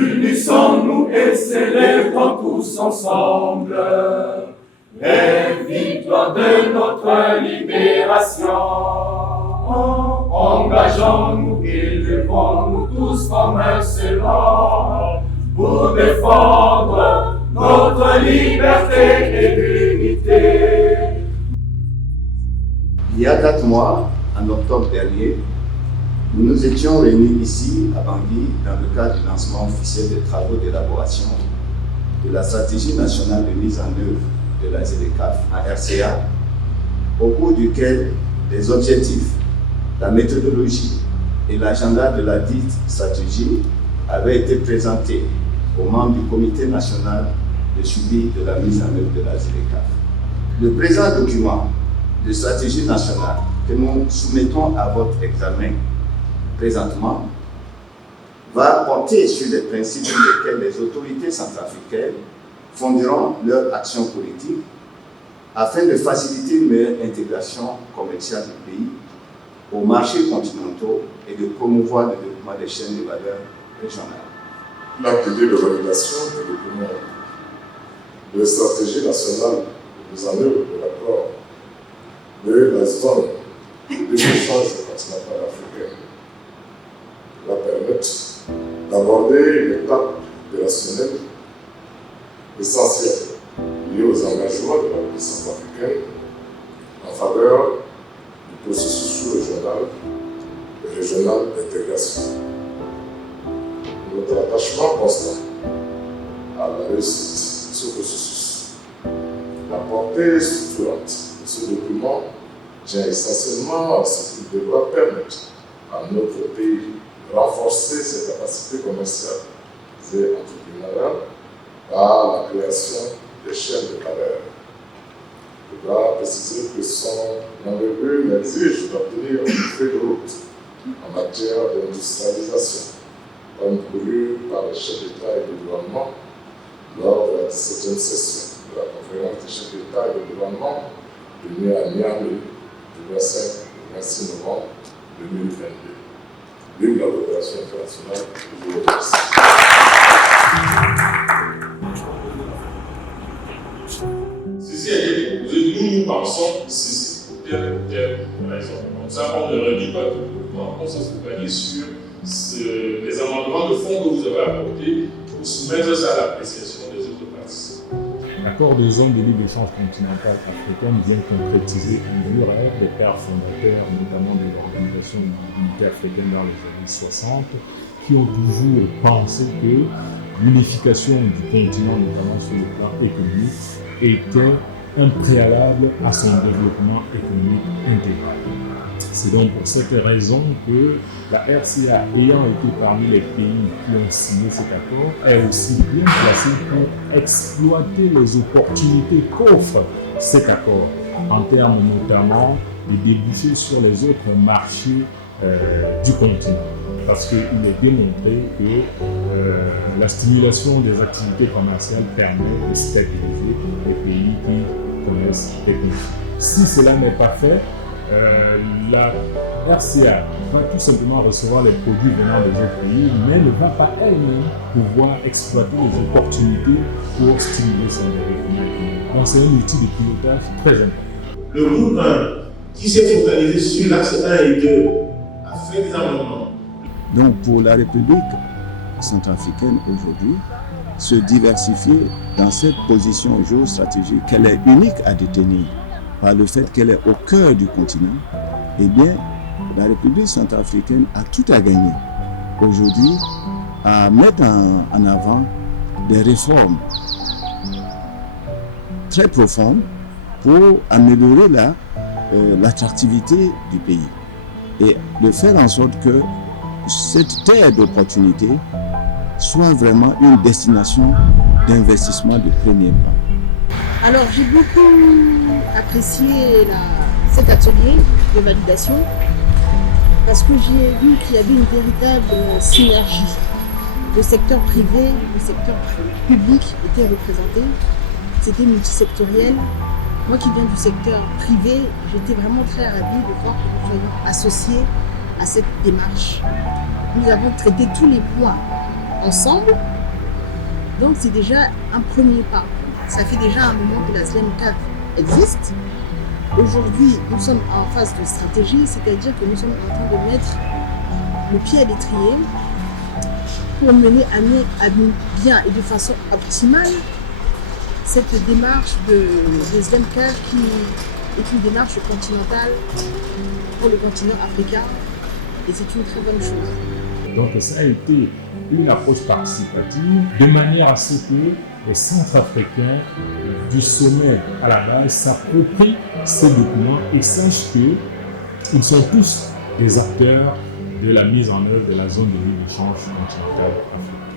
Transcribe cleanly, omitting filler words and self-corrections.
Unissons-nous et célébrons tous ensemble les victoires de notre libération. Engageons-nous et levons-nous tous comme un seul homme pour défendre notre liberté et l'unité. Il y a 4 mois, en octobre dernier, nous nous étions réunis ici à Bangui dans le cadre du lancement officiel des travaux d'élaboration de la stratégie nationale de mise en œuvre de la ZLECAf en RCA, au cours duquel les objectifs, la méthodologie et l'agenda de la dite stratégie avaient été présentés aux membres du comité national de suivi de la mise en œuvre de la ZLECAf. Le présent document de stratégie nationale que nous soumettons à votre examen présentement va porter sur les principes sur lesquels les autorités centrafricaines fonderont leur action politique afin de faciliter une meilleure intégration commerciale du pays aux marchés continentaux et de promouvoir le développement des chaînes de valeur régionales. L'atelier de validation du document de stratégie nationale de mise en œuvre de l'accord de la zone d'échange continental africain va permettre d'aborder une étape opérationnelle essentielle liée aux engagements de la puissance africaine en faveur du processus sous-régional et régional d'intégration. Notre attachement constant à la réussite de ce processus, la portée structurante de ce document tient essentiellement à ce qu'il devra permettre à notre pays de renforcer ses capacités commerciales et entrepreneuriales par la création des chaînes de valeur. Je dois préciser que son envergure exige d'obtenir une feuille de route en matière d'industrialisation, comme voulu par les chefs d'État et de gouvernement lors de la 17e session de la conférence des chefs d'État et de gouvernement tenue à Niamey du 25 au 26 novembre 2022. Vive la coopération internationale, je vous remercie. Ceci a été proposé, nous pensons ici, c'est pour telle raison. Comme ça, on ne réduit pas tout le document, on s'est focalisé sur les amendements de fond que vous avez apportés pour soumettre ça à l'appréciation des autres parties. L'accord de zone de libre-échange continentale africaine vient concrétiser une rêve des pères fondateurs, notamment de l'Organisation de l'Unité africaine dans les années 60, qui ont toujours pensé que l'unification du continent, notamment sur le plan économique, était un préalable à son développement économique intégral. C'est donc pour cette raison que la RCA, ayant été parmi les pays qui ont signé cet accord, est aussi bien placée pour exploiter les opportunités qu'offre cet accord, en termes notamment de déboucher sur les autres marchés du continent. Parce qu'il est démontré que la stimulation des activités commerciales permet de stabiliser les pays qui connaissent des conflits. Si cela n'est pas fait, la RCA va tout simplement recevoir les produits venant des autres pays, mais ne va pas elle-même pouvoir exploiter les opportunités pour stimuler son développement économique. Donc c'est un outil de pilotage très important. Le groupe 1, qui s'est focalisé sur l'axe 1 et 2, a fait des amendements. Donc pour la République centrafricaine aujourd'hui, se diversifier dans cette position géostratégique qu'elle est unique à détenir par le fait qu'elle est au cœur du continent, eh bien, la République centrafricaine a tout à gagner aujourd'hui à mettre en avant des réformes très profondes pour améliorer l'attractivité du pays et de faire en sorte que cette terre d'opportunité soit vraiment une destination d'investissement de premier plan. Alors j'ai beaucoup apprécié cet atelier de validation parce que j'ai vu qu'il y avait une véritable synergie. Le secteur privé, le secteur public étaient représentés, c'était multisectoriel. Moi qui viens du secteur privé, j'étais vraiment très ravie de voir que nous soyons associés à cette démarche. Nous avons traité tous les points ensemble. Donc c'est déjà un premier pas. Ça fait déjà un moment que la SLEMCAF existe. Aujourd'hui, nous sommes en phase de stratégie, c'est-à-dire que nous sommes en train de mettre le pied à l'étrier pour mener à bien et de façon optimale cette démarche de SLEMCAF qui est une démarche continentale pour le continent africain et c'est une très bonne chose. Donc ça a été une approche participative de manière à ce que les Centrafricains du sommet à la base s'approprient ces documents et sachent qu'ils sont tous des acteurs de la mise en œuvre de la zone de libre-échange continentale africaine.